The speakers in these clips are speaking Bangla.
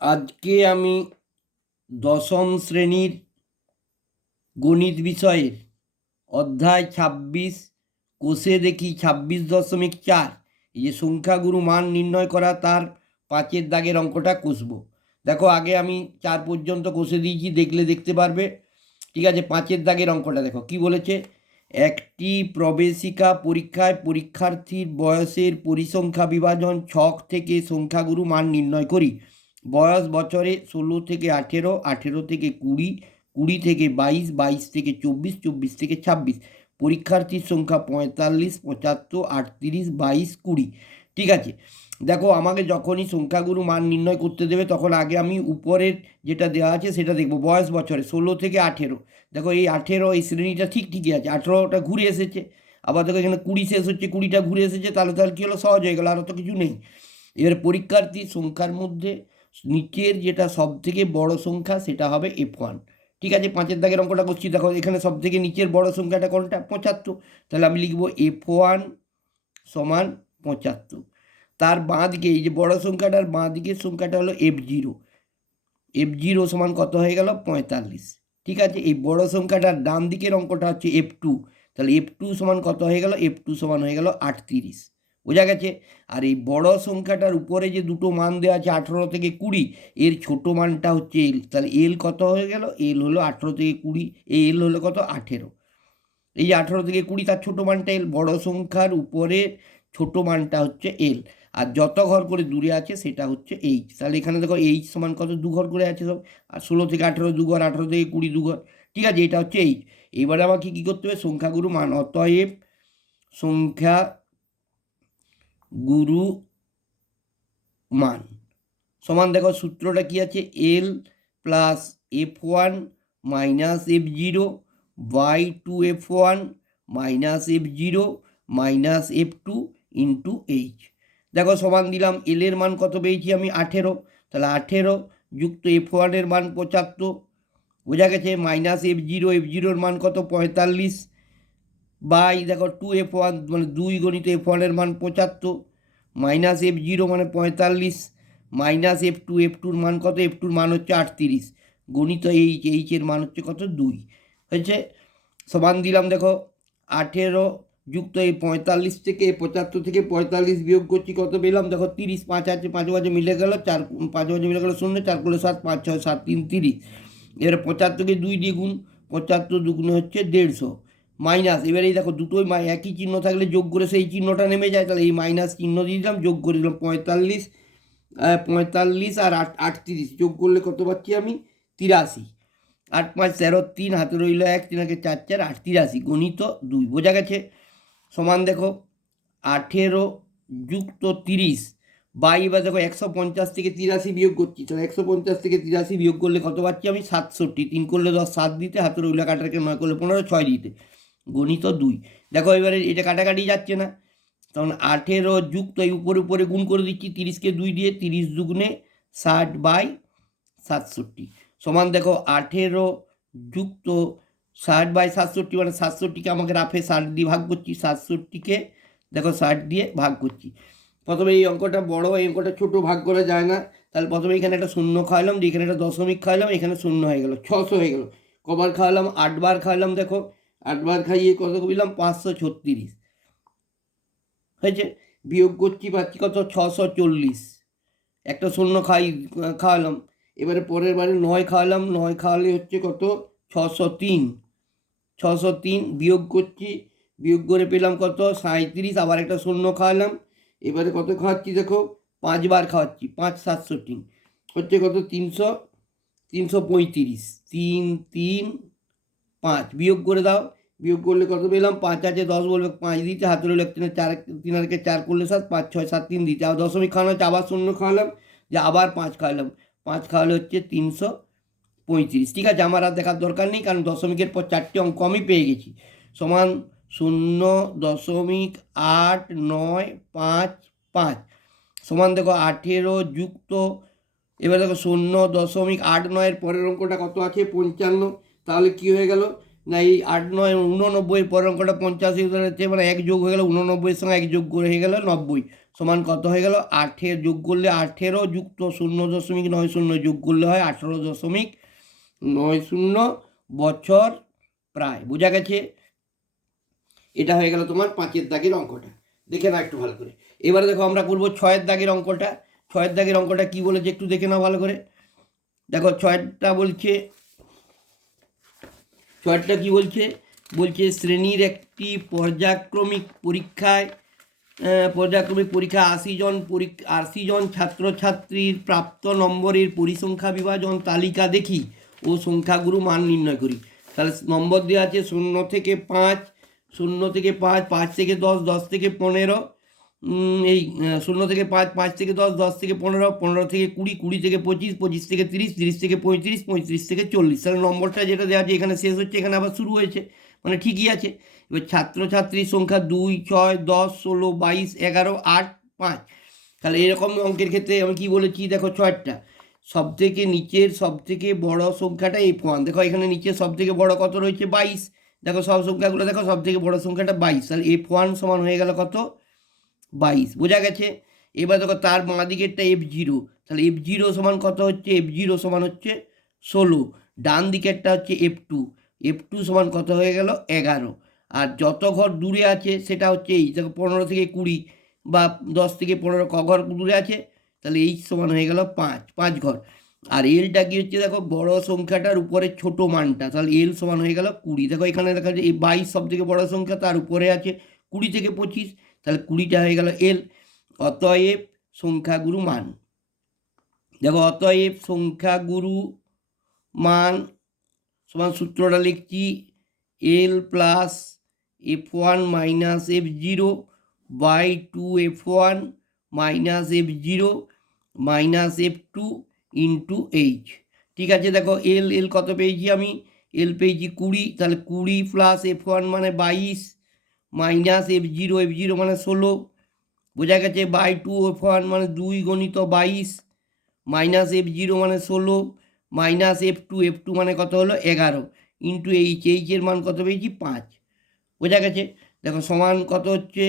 আজকে আমি দশম শ্রেণীর গণিত বিষয়ের অধ্যায় ২৬ কোষে দেখি ২৬.৪ এই যে সংখ্যাগুরু মান নির্ণয় করা তার ৫-এর দাগের অঙ্কটা কষব। দেখো আগে আমি ৪ পর্যন্ত কষে দিয়েছি, দেখলে দেখতে পারবে। ঠিক আছে, ৫-এর দাগের অঙ্কটা দেখো কি বলেছে। একটি প্রবেশিকা পরীক্ষায় পরীক্ষার্থীর বয়সের পরিসংখ্যা বিভাজন ছক থেকে সংখ্যাগুরু মান নির্ণয় করি। বয়স বছরে ১৬ থেকে ১৮, ১৮ থেকে ২০, ২০ থেকে ২২, ২২ থেকে ২৪, ২৪ থেকে ২৬। পরীক্ষার্থীর সংখ্যা ৪৫, ৭৫, ৩৮, ২২, ২০। ঠিক আছে, দেখো আমাকে যখনই সংখ্যাগুরু মান নির্ণয় করতে দেবে তখন আগে আমি উপরের যেটা দেওয়া আছে সেটা দেখব। বয়স বছরে ১৬ থেকে ১৮, দেখো এই ১৮ এই শ্রেণীটা ঠিকই আছে, ১৮টা ঘুরে এসেছে। আবার দেখো এখানে ২০ শেষ হচ্ছে, ২০টা ঘুরে এসেছে, তাহলে কী হলো, সহজ হয়ে গেল, আরও তো কিছু নেই। এবার পরীক্ষার্থী সংখ্যার মধ্যে নিচের যেটা সব থেকে বড় সংখ্যা সেটা হবে F1। ঠিক আছে, ৫-এর দাগের অঙ্কটা করছি। দেখো এখানে সব থেকে নিচের বড় সংখ্যাটা কোনটা, ৭৫। তাহলে আমি লিখব F1 সমান ৭৫। তার বাঁ দিকে এই যে বড় সংখ্যাটার বাঁ দিকের সংখ্যাটা হলো F0। F0 সমান কত হয়ে গেল, ৪৫। ঠিক আছে, এই বড় সংখ্যাটার ডান দিকের অঙ্কটা হচ্ছে F2। তাহলে F2 সমান কত হয়ে গেল, F2 সমান হয়ে গেল ৩৮। বোঝা গেছে। আর এই বড় সংখ্যাটার উপরে যে দুটো মান দেওয়া আছে ১৮ থেকে ২০, এর ছোট মানটা হচ্ছে এল। তাহলে এল কত হয়ে গেল, এল হলো ১৮ থেকে ২০, এই এল হলো কত, ১৮। এই যে ১৮ থেকে ২০ তার ছোটো মানটা এল, বড় সংখ্যার উপরে ছোটো মানটা হচ্ছে এল, আর যত ঘর করে দূরে আছে সেটা হচ্ছে এইচ। তাহলে এখানে দেখো এইচ সমান কত, ২ ঘর করে আছে সব, আর ১৬ থেকে ১৮ ২ ঘর, ১৮ থেকে ২০ ২ ঘর। ঠিক আছে, এটা হচ্ছে এইচ। এবারে আমাকে কী করতে হবে, সংখ্যাগুরু মান, অতএব সংখ্যা গুরু মান সমান, দেখো সূত্রটা কি আছে, L plus F1 minus F0 by 2F1 minus F0 minus F2 into H. দেখো সমান দিলাম, এল এর মান কত পেয়েছি আমি, ১৮। তাহলে ১৮ যুক্ত F1 এর মান ৭৫, বোঝা গেছে, মাইনাস F0 এর মান কত, ৪৫, বাই দেখো 2F1 মানে ২ গণিত F1 এর মান ৭৫, মাইনাস F0 মানে ৪৫, মাইনাস F2 এর মান কত, F2 এর মান হচ্ছে ৩৮, গণিত এইচের মান হচ্ছে কত, ২ হয়েছে। সমান দিলাম, দেখো ১৮ যুক্ত এই ৪৫ থেকে ৭৫ থেকে ৪৫ বিয়োগ করছি, কত পেলাম, দেখো ৩০। ৫ আছে, ৫ মাঝে মিলে গেল, ৪ ৫ মাঝে মিলে গেল ০, ৪ করলে ৭, ৫ ৬ ৭ ৩ ৩০। এবারে ৭৫কে ২ দিয়ে গুণ, ৭৫ দুগুণে হচ্ছে ১৫০, মাইনাস, এবারে এই দেখো দুটোই একই চিহ্ন থাকলে যোগ করে সেই চিহ্নটা নেমে যায়, তাহলে এই মাইনাস চিহ্ন দিয়ে দিলাম, যোগ করে দিলাম ৪৫, ৪৫ আর ৩৮ যোগ করলে কত পাচ্ছি আমি, ৮৩। ৮ ৫ ১৩ ৩, হাতে রইল ১, ৩ × ৪ = ৪, ৮ গণিত ২, বোঝা গেছে। সমান দেখো ১৮ যুক্ত ৩০ বাই, এবার দেখো ১৫০ থেকে ৮৩ বিয়োগ করছি, তাহলে ১৫০ থেকে ৮৩ বিয়োগ করলে কত পাচ্ছি আমি, ৬৭। ৩ করলে ১০, ৭ দিতে, হাতে রইল কাটাকে, ৯ করলে ১৫, ৬ দিতে, গণিত ২। দেখো এবারে এটা কাটাকাটি যাচ্ছে না, তখন ১৮ যুক্ত এই উপরে উপরে গুণ করে দিচ্ছি ৩০কে ২ দিয়ে, ৩০ দুগুণে ৬০ বাই ৬৭ সমান দেখো ১৮ যুক্ত ৬০ বাই ৬৭ মানে ৬৭কে আমাকে রাফে ৬০ দিয়ে ভাগ করছি, ৬৭কে দেখো ৬০ দিয়ে ভাগ করছি। প্রথমে এই অঙ্কটা বড়, এই অঙ্কটা ছোটো, ভাগ করা যায় না। তাহলে প্রথমে এখানে একটা শূন্য খাওয়ালাম, দিয়ে এখানে একটা দশমিক খাওয়ালাম, এখানে শূন্য হয়ে গেল, ৬০০ হয়ে গেল। কবার খাওয়ালাম, ৮ বার খাওয়ালাম, দেখো ৮ বার খাইয়ে কত পেলাম, ৫৩৬ হয়েছে। বিয়োগ করছি, পাচ্ছি কত, ৬৪০। একটা শূন্য খাওয়ালাম, এবারে পরের বারে ৯ খাওয়ালাম, ৯ খাওয়ালে হচ্ছে কত, ৬০৩। ৬০৩ বিয়োগ করছি, বিয়োগ করে পেলাম কত, ৩৭। আবার একটা শূন্য খাওয়ালাম, এবারে কত খাওয়াচ্ছি দেখো, ৫ বার খাওয়াচ্ছি, ৫ ৭৩ হচ্ছে কত, ৩৩৫। ৩ ৩ ৫ বিয়োগ করে দাও, বিয়োগ করলে কত পেলাম, ৫ আছে, ১০ বলবে ৫ দিতে, হাতে রইল ৪, ৩ আর ৪ করলে ৭, ৫ ৬ ৭ ৩ দিতে, আর দশমিক খাওয়ানো হচ্ছে, আবার শূন্য খাওয়ালাম, যে আবার ৫ খাওয়ালাম, ৫ খাওয়ালে হচ্ছে ৩৩৫। ঠিক আছে, আমার আর দেখার দরকার নেই, কারণ দশমিকের পর 4টে অঙ্ক আমি পেয়ে গেছি। সমান 0.895 সমান দেখো ১৮ যুক্ত, এবার দেখো 0.89 পরের অঙ্কটা কত আছে, ৫৫। তাহলে কি হয়ে গেল, না এই 8 9 89 পরের অঙ্কটা 85 হচ্ছে, মানে 1 যোগ হয়ে গেল 89 সঙ্গে 1 যোগ করে হয়ে গেল 90 সমান কত হয়ে গেল 8 যোগ করলে 18 যুক্ত 0.90 যোগ করলে হয় 18.90 বছর প্রায়। বোঝা গেছে? এটা হয়ে গেল তোমার 5-এর দাগের অঙ্কটা। দেখে না একটু ভালো করে। এবারে দেখো আমরা করবো 6-এর দাগের অঙ্কটা। 6-এর দাগের অঙ্কটা কি বলেছে একটু দেখে নাও ভালো করে। দেখো 6টা বলছে, 6টা কি বলছে, বলছে শ্রেণীর একটি পর্যায়ক্রমিক পরীক্ষায় 80 জন ছাত্রছাত্রীর প্রাপ্ত নম্বরের পরিসংখ্যা বিভাজন তালিকা দেখি ও সংখ্যাগুরু মান নির্ণয় করি। তাহলে নম্বর দেওয়া আছে 0 থেকে 5, 0 থেকে 5, 5 থেকে 10, 10 থেকে 15, এই 0 থেকে 5, 5 থেকে 10, 10 থেকে 15, 15 থেকে 20, 20 থেকে 25, 25 থেকে 30, 30 থেকে 35, 35 থেকে 40। তাহলে নম্বরটা যেটা দেওয়া আছে এখানে শেষ হচ্ছে, এখানে আবার শুরু হয়েছে, মানে ঠিকই আছে। এবার ছাত্রছাত্রীর সংখ্যা 2, 6, 10, 16, 22, 11, 8, 5। তাহলে এরকম অঙ্কের ক্ষেত্রে আমি কি বলেছি, দেখো 6টা সব থেকে নিচের সব থেকে বড় সংখ্যাটা F1। দেখো এখানে নিচের সব থেকে বড় কত রয়েছে 22। দেখো সব সংখ্যাগুলো দেখো, সব থেকে বড় সংখ্যাটা 22। তাহলে F1 সমান হয়ে গেল কত 22। বোঝা গেছে? এবার দেখো তার বাঁ দিকেরটা F0। তাহলে F0 সমান কত হচ্ছে, F0 সমান হচ্ছে 16। ডান দিকেরটা হচ্ছে F2। F2 সমান কত হয়ে গেল 11। আর যত ঘর দূরে আছে সেটা হচ্ছে এই দেখো 15 থেকে 20 বা 10 থেকে 15 ক ঘর দূরে আছে, তাহলে এই সমান হয়ে গেল 5 ঘর। আর এলটা কি হচ্ছে, দেখো বড় সংখ্যাটার উপরে ছোট মানটা, তাহলে এল সমান হয়ে গেল 20। দেখো এখানে দেখা যাচ্ছে এই 22 সব থেকে বড় সংখ্যা, তার উপরে আছে 20 থেকে 25, তাহলে 20টা হয়ে গেল এল। অতএব সংখ্যাগুরু মান, দেখো অতএব সংখ্যাগুরু মান সমান সূত্রটা লিখছি L plus F1 minus F0 by 2F1 minus F0 minus F2 into H. ঠিক আছে? দেখো এল এল কত পেয়েছি আমি, এল পেয়েছি 20। তাহলে 20 প্লাস F1 মানে 22 মাইনাস F0, F0 মানে 16। বোঝা গেছে? বাই 2F1 মানে 2 গণিত 22 মাইনাস F0 মানে 16 মাইনাস F2 মানে কত হলো 11 ইন্টু এইচের মান কত পেয়েছি 5। বোঝা গেছে? দেখো সমান কত হচ্ছে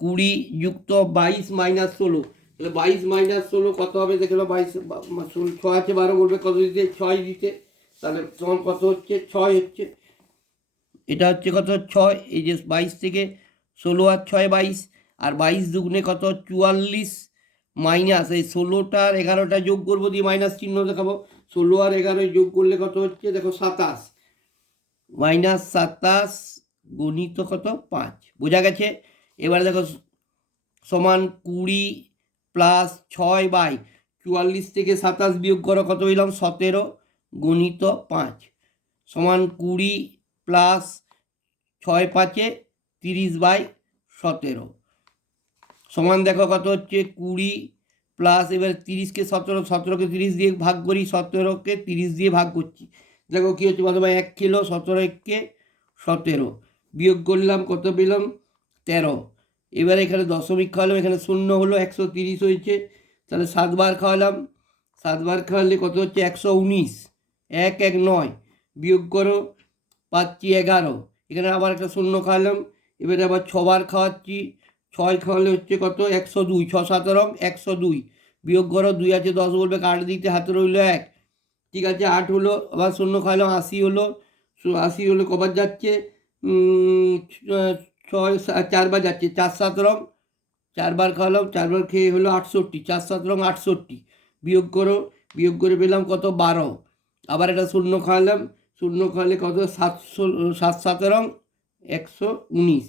20 যুক্ত 22 মাইনাস 16। তাহলে 22 মাইনাস 16 কত হবে দেখলো, 22 6 আছে 12 বলবে কত দিতে, 6 দিতে। তাহলে সমান কত হচ্ছে 6 হচ্ছে, এটা হচ্ছে কত 6। এই যে 22 থেকে 16 আর 6 22, আর 22 দুগুণে কত 44 মাইনাস এই 16টার 11টা যোগ করবো দিয়ে মাইনাস চিহ্ন দেখাবো। 16 আর 11 যোগ করলে কত হচ্ছে দেখো 27 মাইনাস 27 গণিত কত 5। বোঝা গেছে? এবারে দেখো সমান 20 প্লাস 6 বাই 44 থেকে 27 বিয়োগ করো কত হইলাম 17 গণিত 5 সমান 20 প্লাস 6 5 30 বাই 17 সমান দেখো কত হচ্ছে 20 প্লাস এবার 30কে 17, 17কে 30 দিয়ে ভাগ করি, 17কে 30 দিয়ে ভাগ করছি। দেখো কী হচ্ছে, প্রথমে 1 কিলো 17কে 17 বিয়োগ করলাম কত পেলাম 13। এবারে এখানে দশমিক খাওয়ালাম, এখানে 0 হলো 130 হয়েছে। তাহলে 7 বার খাওয়ালাম, 7 বার খাওয়ালে কত হচ্ছে 119। 1 1 9 বিয়োগ করো পাচ্ছি 11। এখানে আবার একটা 0 খাওয়ালাম, এবারে আবার 6 বার খাওয়াচ্ছি, 6 খাওয়ালে হচ্ছে কত 102। 6 7 102 বিয়োগ করো 2 আছে 10 বলবে কাট দিতে, হাতে রইল 1। ঠিক আছে 8 হলো, আবার 0 খাওয়ালাম 80 হলো। 80 হলে কবার যাচ্ছে 6 4 বার যাচ্ছে, 4 7 4 বার খাওয়ালাম, 4 বার খেয়ে হলো 68। 4 7 68 বিয়োগ করো, বিয়োগ করে পেলাম কত 12। আবার একটা 0 খাওয়ালাম, 0 খাওয়ালে কত 7 7 119।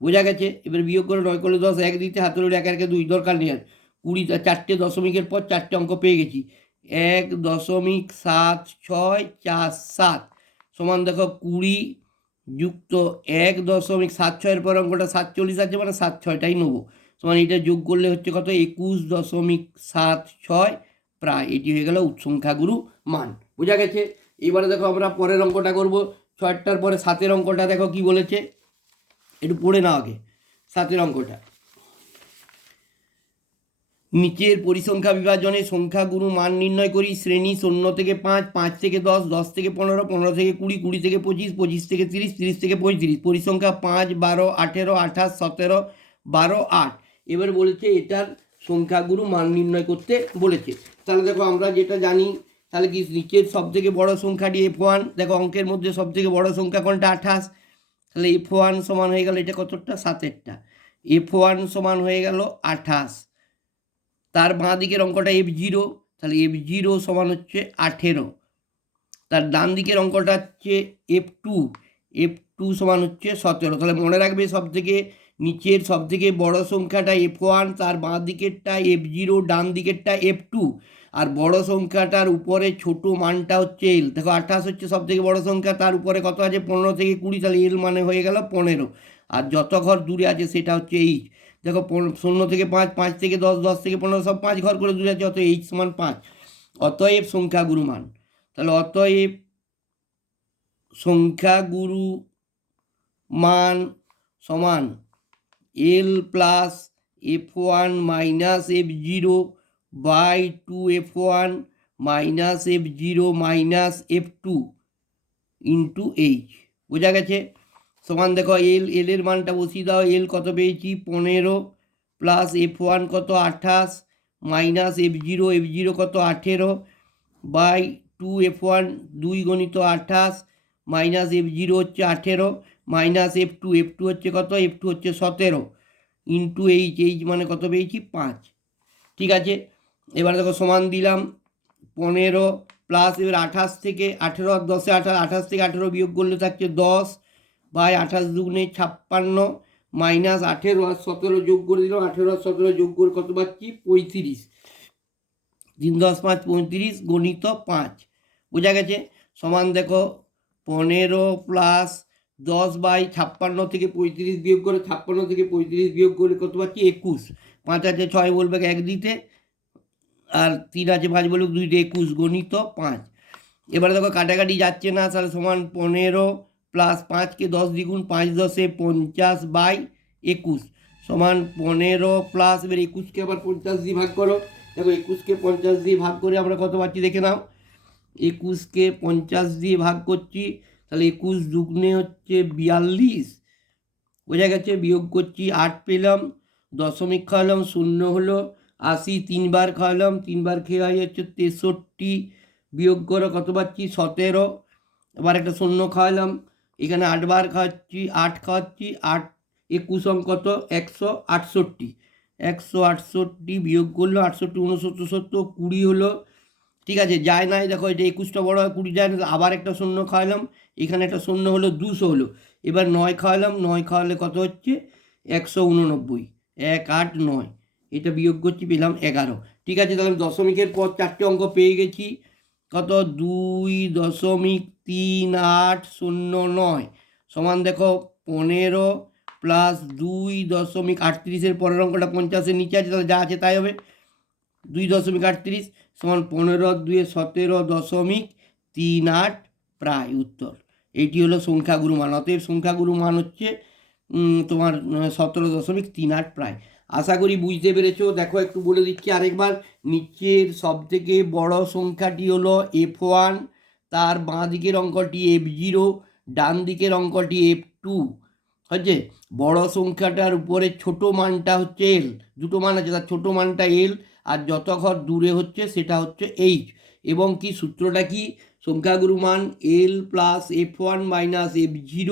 বোঝা গেছে? এবার বিয়োগ করে 9 করলে 10, 1 দিতে হাতে রইল 1 1 2, দরকার নেই আর। 20 4টে দশমিকের পর 4টে অঙ্ক পেয়ে গেছি। 1.7647 সমান দেখো 20 যুক্ত 1.76 পর অঙ্কটা 47 আছে, মানে 76টাই নেবো। সমান এটা যোগ করলে হচ্ছে কত 21.76 প্রায়। এটি হয়ে গেল উৎসংখ্যাগুরু মান। বোঝা গেছে? এবারে দেখো আমরা পরের অঙ্কটা করবো। 6টার পরে 7এর অঙ্কটা দেখো কি বলেছে, একটু পড়ে নাও আগে 7এর অঙ্কটা। নিচের পরিসংখ্যা বিভাজনে সংখ্যাগুরু মান নির্ণয় করি। শ্রেণী 0 থেকে 5, 5 থেকে 10, 10 থেকে 15, 15 থেকে 20, 20 থেকে 25, 25 থেকে 30, 30 থেকে 35। পরিসংখ্যা 5, 12, 18, 28, 17, 12, 8। এবার বলেছে এটার সংখ্যাগুরু মান নির্ণয় করতে বলেছে। তাহলে দেখো আমরা যেটা জানি, তাহলে কি নিচের সব থেকে বড় সংখ্যাটি F1। দেখো অঙ্কের মধ্যে সব থেকে বড় সংখ্যা কোনটা? 28। তাহলে F1 সমান হয়ে গেল এটা কতটা? 7-এরটা। F1 সমান হয়ে গেল 28। তার বাঁ দিকের অঙ্কটা F0, তাহলে F0 সমান হচ্ছে 18। তার ডান দিকের অঙ্কটা হচ্ছে F2, F2 সমান হচ্ছে 17। তাহলে মনে রাখবে সব থেকে নিচের সব থেকে বড় সংখ্যাটা F1, তার বাঁ দিকেরটা F0, ডান দিকেরটা F2, আর বড় সংখ্যাটার উপরে ছোট মানটা হচ্ছে এল। দেখো 28 হচ্ছে সব থেকে বড় সংখ্যা, তার উপরে কত আছে? 15 থেকে 20, তাহলে এল মানে হয়ে গেল 15। আর যত ঘর দূরে আছে সেটা হচ্ছে এইচ। দেখো 0 থেকে 5, 5 থেকে 10, 10 থেকে 15, সব 5 ঘর করে দূরে আছে, অত এইচ সমান 5। অতএব সংখ্যাগুরু মান, তাহলে অতএব সংখ্যাগুরু মান সমান L plus F1 minus F0 by 2F1 minus F0 minus F2 into H. বোঝা গেছে? সমান দেখো এল এর মানটা বসিয়ে দাও। এল কত পেয়েছি? 15 প্লাস F1 কত? 28 মাইনাস F0 কত? 18 বাই 2F1 2 গণিত 28 মাইনাস F0 হচ্ছে 18 মাইনাস F2 হচ্ছে কত? F2 হচ্ছে 17 ইন্টু এইচ মানে কত পেয়েছি? 5। ঠিক আছে, এবার দেখো সমান দিলাম 15 প্লাস এবার 28 থেকে 18, আর 10-এ 28 থেকে 18 বিয়োগ করলে থাকছে 10 বাই 28 দুগুণে 56 মাইনাস 18 আর 17 যোগ করে দিলাম। 18 আর 17 যোগ করে কত পাচ্ছি? 35। 3 10 5 35 গণিত 5। বোঝা গেছে? সমান দেখো 15 প্লাস 10 বাই 56 থেকে 35 বিয়োগ করে, 56 থেকে 35 বিয়োগ করে কত পাচ্ছি? 21। 5 আছে 6 বলবে 1 দিতে, আর 3 আছে 5 বলবে 2 দিতে, 21 গণিত 5। এবারে দেখো কাটাকাটি যাচ্ছে না, তাহলে সমান 15 প্লাস 5কে 10 দ্বিগুণ, 5 10-এ 50 বাই 21 সমান 15 প্লাস, এবার 21কে আবার 50 দিয়ে ভাগ করো। দেখো 21কে 50 দিয়ে ভাগ করে আমরা কত পাচ্ছি দেখে নাও। 21কে 50 দিয়ে ভাগ করছি, তাহলে 21 দুগুণে হচ্ছে 42। বোঝা গেছে? বিয়োগ করছি 8 পেলাম, দশমিক খাওয়ালাম 0 হলো, 80 3বার খাওয়ালাম, 3বার খেয়ে হয়ে যাচ্ছে 63। বিয়োগ করে কত পাচ্ছি? 17। এবার একটা 0 খাওয়ালাম, এখানে 8বার খাওয়াচ্ছি, 8 খাওয়াচ্ছি, 8 21 অঙ্ক কত? 168। 168 বিয়োগ করলো 68 69 70 20 হলো। ঠিক আছে, যায় নাই। দেখো এটা 21টা বড় হয়, 20 যায় না, আবার একটা 0 খাওয়ালাম, এখানে একটা 0 হলো, 200 হলো। এবার 9 খাওয়ালাম, 9 খাওয়ালে কত হচ্ছে? 189। 189 এটা বিয়োগ করছি, পেলাম 11। ঠিক আছে, তাহলে দশমিকের পর 4টে অঙ্ক পেয়ে গেছি। কত? 2.3809 সমান দেখো 15 প্লাস 2.38, পরের অঙ্কটা 50-এর নিচে আছে, তাহলে যা আছে তাই হবে। 2.38 সমান 15 2 17.38 প্রায় উত্তর। এইটি হলো সংখ্যাগুরু মান। অতএব সংখ্যাগুরু মান হচ্ছে তোমার 17.38 প্রায়। আশা করি বুঝতে পেরেছো। দেখো একটু বলে দিচ্ছি আরেকবার। নিচের সব থেকে বড় সংখ্যাটি হলো F1, তার বাঁ দিকের অঙ্কটি F0, ডান দিকের অঙ্কটি F2 হচ্ছে। বড় সংখ্যাটার উপরে ছোট মানটা হচ্ছে এল। দুটো মান আছে, তার ছোট মানটা এল, আর যত ঘর দূরে হচ্ছে সেটা হচ্ছে এইচ। এবং কি সূত্রটা কি? সংখ্যাগুরু মান L plus F1 minus F0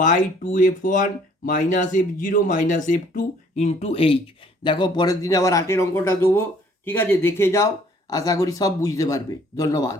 by 2F1 minus F0 minus F2 into H. দেখো পরের দিনে আবার 8-এর অঙ্কটা দেবো। ঠিক আছে, দেখে যাও, আশা করি সব বুঝতে পারবে। ধন্যবাদ।